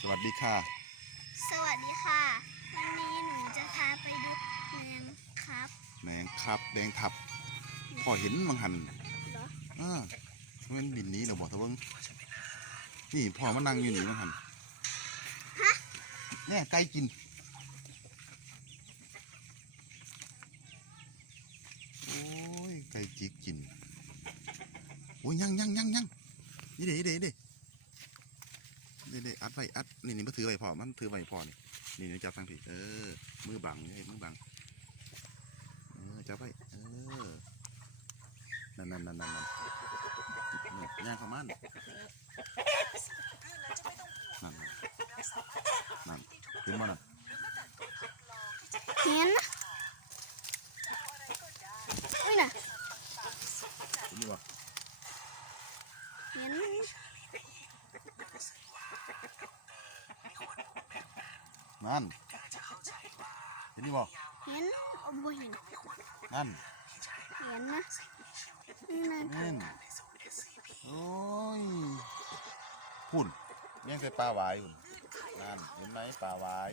สวัสดีค่ะ สวัสดีค่ะ วันนี้หนูจะพาไปดูแมงครับแมงครับแดงทับพอเห็นมังหันเหรออ่ามันบินหนี้เราบอกทะเบิงนี่พอมานั่งอยู่นี่มังหันเนี่ยไก่กินโอ้ยไก่จิกกินโอ้ยยังยังยังยังนี่เด้นี่เด้นี่เด้ นี่เด้อัดไว้อัดนี่นี่มาถือไว้พอมันถือไว้พอนี่นี่นี่จับทางผิดเออ มือบังนี่มือบังเออจับไว้เออนั่นนั่นนั่นนั่นนั่นนี่ย่างเข้ามานี่นั่นนั่นนั่นเห็นบ่น่ะเห็นนะอุ้ยน่ะเห็นบ่เห็ นนั่นเห็นนี่บ่เห็นโอ้บ่เห็นนั่นเห็นนะนี่นะเห็นโอ้ยพุ่นแย่งใส่ปลาหวายพุ่นนั่นเห็นไหมปลาหวาย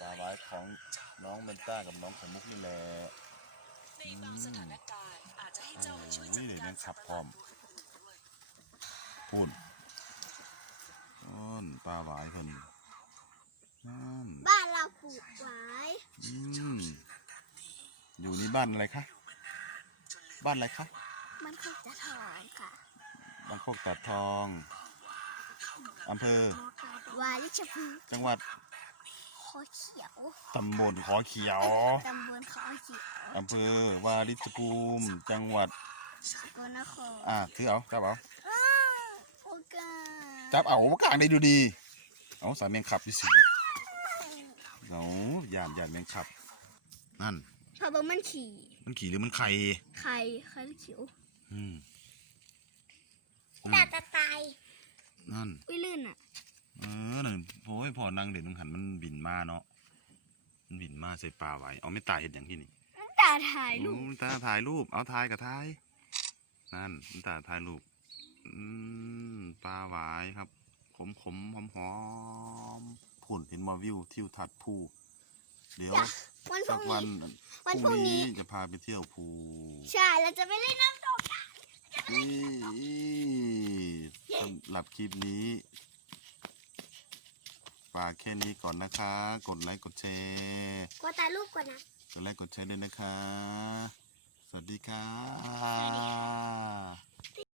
ปลาหวายของน้องเบนต้ากับน้องไข่มุกนี่แหละในบางสถานการณ์อาจจะให้เอเจ้าอช่วยจันี่ดเดี๋ยวกาแม่รงขับพร้อมพุ่นอ้อ นปลาหวายเพิ่นนั่นบ้านเราปลูกไว้อืมอยู่นี่บ้านอะไรคะบ้านอะไรคะมันคงจะถอนค่ะบางโคกตัดทองอำเภอ วาลิชพูจังหวัดคอเขียวตำบลขอเขียวตำบลคอเขียวอำเภอวาริชภูมิจังหวัดสกลนครอ่าถือเอาจับเอาอ้าวโอกา จับเอาว่ากลางได้ดูดีเอาสายแมงขับดิสิเอาย่านย่านแมงขับ นั่นชอบบอกมันขี่ มันขี่หรือมันไข่ไข่ไข่เขียวอืมอืตามตาตายนั่นอุ้ยลื่นอะเออนั่นโอ้ยพอนั่งเด่นมันหันมันบินมาเนาะมันบินมาใส่ปลาไว้เอาไม่ตายเห็นอย่างที่นี่มันตาถ่ายรูปโอ้มันตาถ่ายรูปเอาถ่ายกับถ่ายนั่นมันตาถ่ายรูป อืมปลาหวายครับ ขมขมหอมหอมผุ่นเห็นมาวิวทิวทัศน์ภูเดี๋ยววันพสัรุ่กงวันนี้พวันพรุ่รุ่งงนี้นี้ จะพาไปเที่ยวภูใช่เราจะไปเล่นน้ำตกนี่สำหรับคลิปนี้ฝากแค่นี้ก่อนนะคะ กดไลค์กดแชร์กดตาลูกก่อนนะ กดไลค์กดแชร์ด้วยนะคะ สวัสดีค่ะสวัสดี